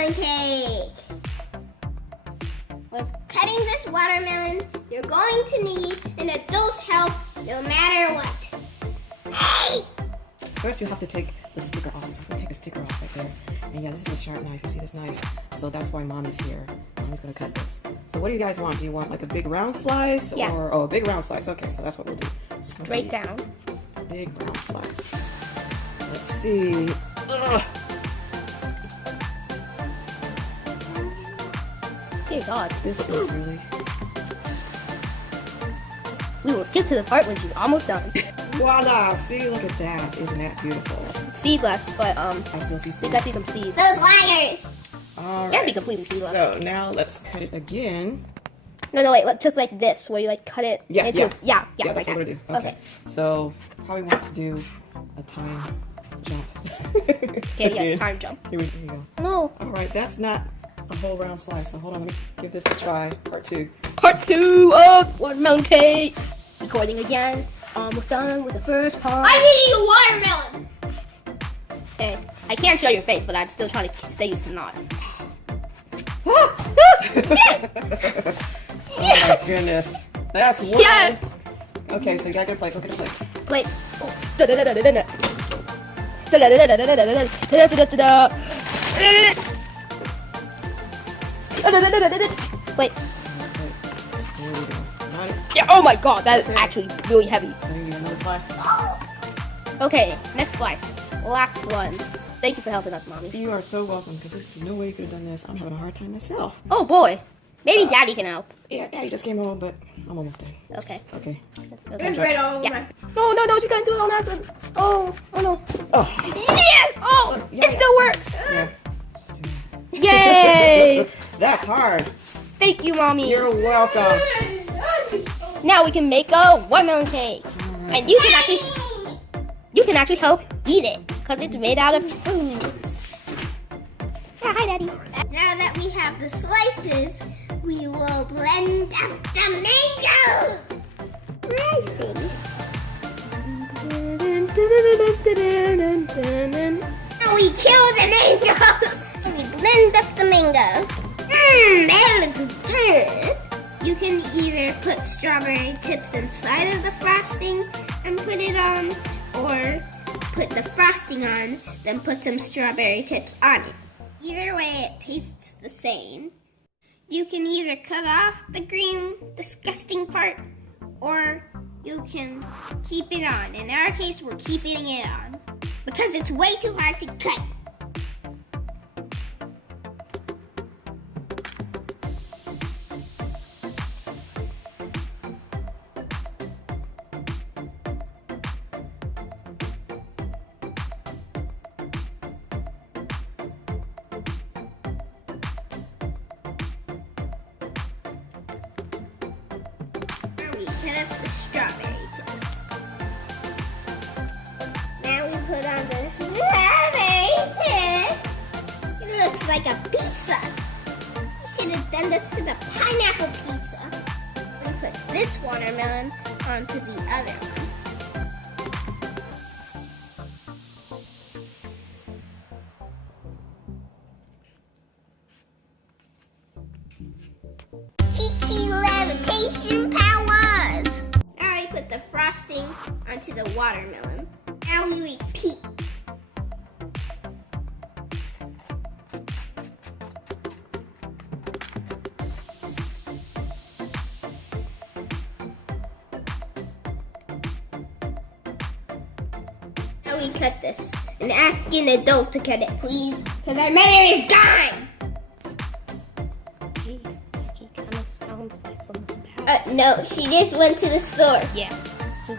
watermelon cake. With cutting this watermelon, you're going to need an adult's help no matter what. Hey! First, you have to take the sticker off. So I'm gonna take the sticker off right there. And yeah, this is a sharp knife. You see this knife? So that's why Mommy's here. Mommy's gonna cut this. So what do you guys want? Do you want like a big round slice? Yeah. Or, oh, a big round slice. Okay, so that's what we'll do. Straight down. Big round slice. Let's see. Ugh. Dear God. This is really... We will skip to the part when she's almost done. Voila! See, look at that. Isn't that beautiful? Seedless, but I still see seeds. I see some seeds. Those wires! All Can't be right. completely seedless. So now let's cut it again. No, wait, just like this, where you like cut it Yeah, into yeah. yeah, That's like what we're that. gonna do. Okay. So probably want to do a time jump. Okay, yes, time jump. Here we go. No. All right, that's not a whole round slice. So hold on, let me give this a try. Part 2. Part 2 of watermelon cake. Recording again. Almost done with the first part. I need a watermelon. Okay, I can't show your face, but I'm still trying to stay used to not. Oh my goodness, that's one. Yes. Okay, so you gotta get a plate. Go get a plate. Plate. Plate. There we go. Got it. Yeah, oh my God, that is actually really heavy. So you need another slice. Okay, next slice. Last one. Thank you for helping us, Mommy. You are so welcome, because there's no way you could have done this. I'm having a hard time myself. Oh boy. Maybe Daddy can help. Yeah, Daddy just came home, but I'm almost done. Okay. Okay. Yeah. No, you can't do it on accident. Oh no. Oh. Yeah! Oh, Yeah, it still works. Yeah. Just do that. Yay! That's hard. Thank you, Mommy. You're welcome. Now we can make a watermelon cake. And you can actually help eat it, because it's made out of fruit. Yeah, hi, Daddy. Now that we have the slices, we will blend up the mangoes. Racing. Now we kill the mangoes. And we blend up the mangoes. They look good. You can either put strawberry tips inside of the frosting and put it on, or put the frosting on, then put some strawberry tips on it. Either way, it tastes the same. You can either cut off the green, disgusting part, or you can keep it on. In our case, we're keeping it on because it's way too hard to cut. Cut up the strawberry tips. Now we put on the strawberry tips. It looks like a pizza. We should have done this for the pineapple pizza. We put this watermelon onto the other one. Kiki levitation powers! Now I put the frosting onto the watermelon. Now we repeat. Now we cut this. And ask an adult to cut it, please. Because our mother is gone! No, she just went to the store. Yeah. So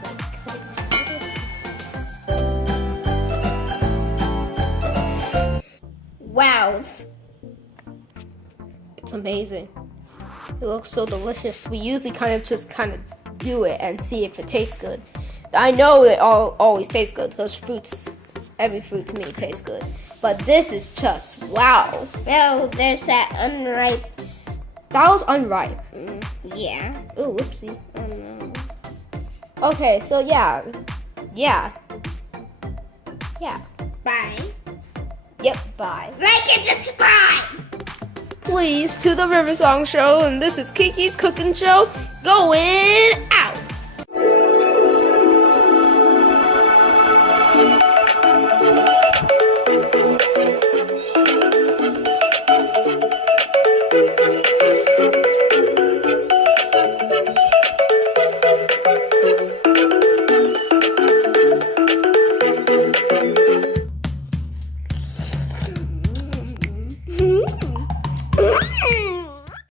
Wows. It's amazing. It looks so delicious. We usually just do it and see if it tastes good. I know it always tastes good because every fruit to me tastes good. But this is just wow. Well, there's that unripe. That was unripe. Yeah. Oh, whoopsie. Oh no. Okay, so yeah. Bye. Yep, bye. Like and subscribe. Please, to the River Song Show, and this is Kiki's Cooking Show, going out.